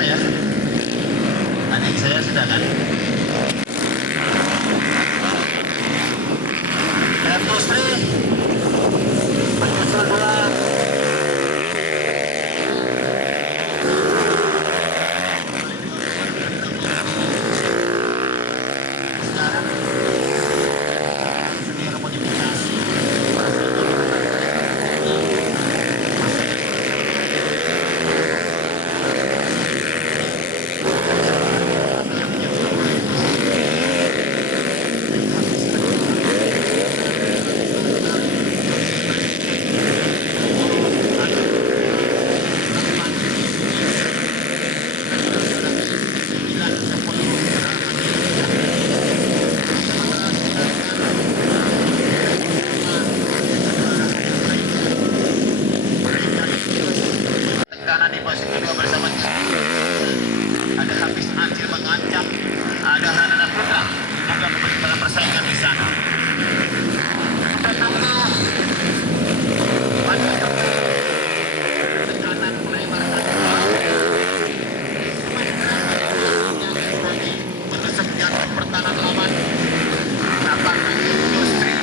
sudah ya. Adik saya sudah kan. Industri menyusul dua. Sekarang sedang modifikasi. Kanan di posisi 2 bersama ada Hafiz Acil mengancam, ada Hanana Putra juga kembali dalam persaingan di sana. Kita tunggu tekanan melebar menusuk jantung pertahanan lawan. Apakah Industri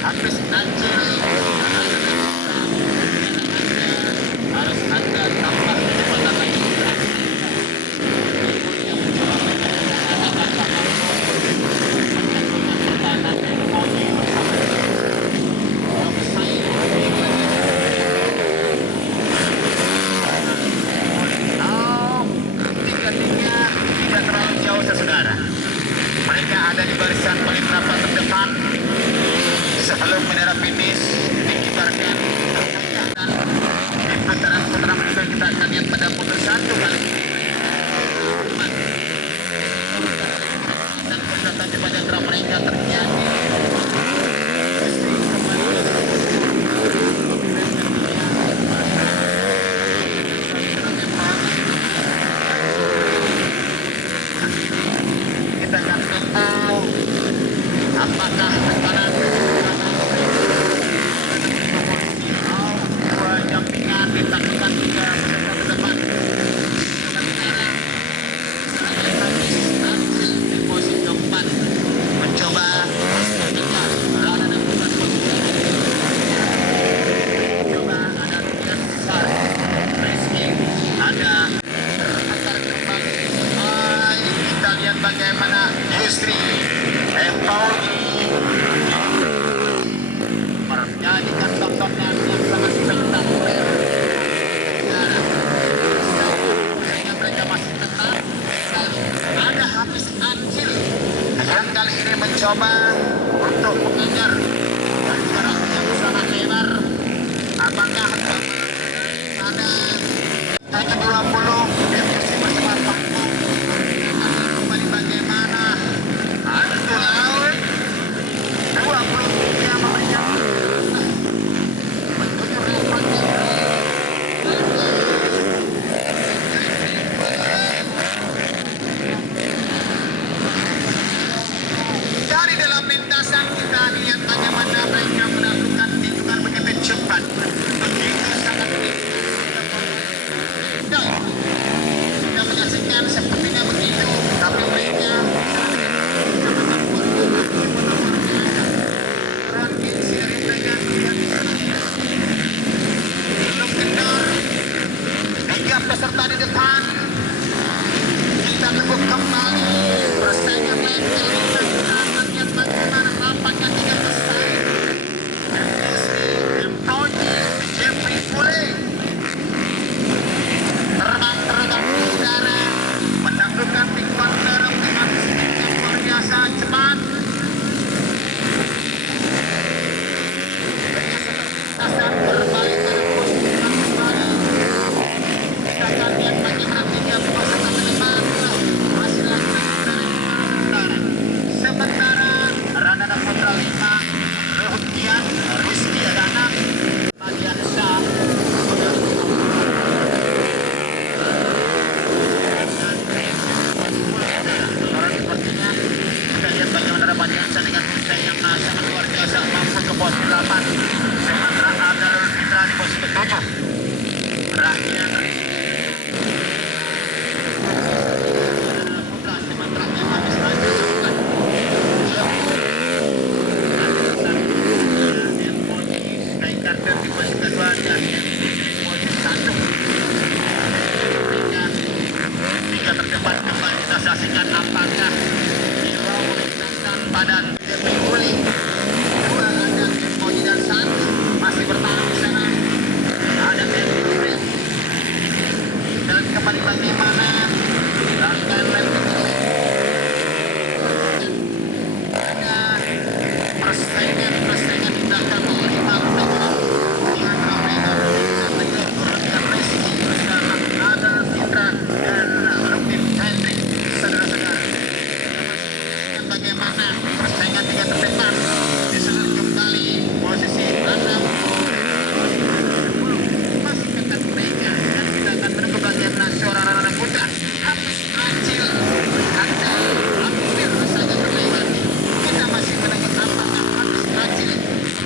Hafiz Acil harus ada tambah kecepatan lagi. Tiga-tiga tidak terlalu jauh saudara. Mereka ada di barisan paling rapat terdepan. Sebelum bendera finish dikibarkan di putaran-putaran berikut kita akan lihat pada putar satu kali dan persatuan di pada antara mereka terjadi. Kita akan tahu apakah tekanan jampingan ditakutkan juga ke depan. Di posisi keempat mencoba ada pusat coba ada tugas besar Rizky ada antar kembali. Kita lihat bagaimana Industri Pauli menjadikan tontonan yang sangat spektakuler. Sehingga mereka masih tenang. Ada Hafiz Acil yang kali ini mencoba untuk mengejar dari jarak yang sangat lebar. Apakah ada 20 MSC bersama Panggung kembali bagaimana? Ada laut 20 yang memberikan dari dalam Sementara Abdul Fitra di posisi ke-7. Rakyat Putra sementara Eman Israel ke-9. Sky Carter di posisi ke-2 dan posisi 1. Tiga terdepan kembali kita saksikan apakah Hero dan Padan Juli. Dua ada Moji dan Santi masih bertahan di sana. Ada Henry dan kembali bagaimana bahkan ada persaingan di belakang 5 meter dengan Romeo dengan Messi bersama Adel Fitra dan Rupin Hendrik. Saudara-saudara, bagaimana persaingan tiga terdepan disusun kembali posisi 6 masih ketat mereka dan kita akan menunggu bagian nasional anak muda habis kecil ada hampir saja terlewati. Kita masih menunggu apakah habis kecil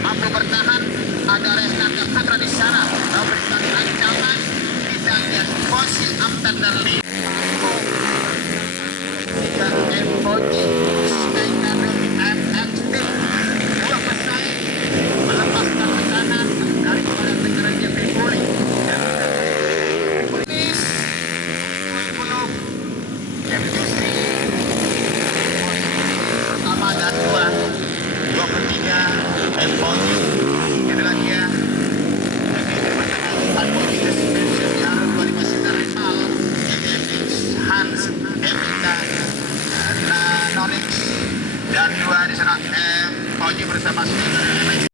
mampu bertahan. Ada Resnaka Putra di sana memberikan ancaman kita lihat posisi Amtan dan Lee tiga Emoji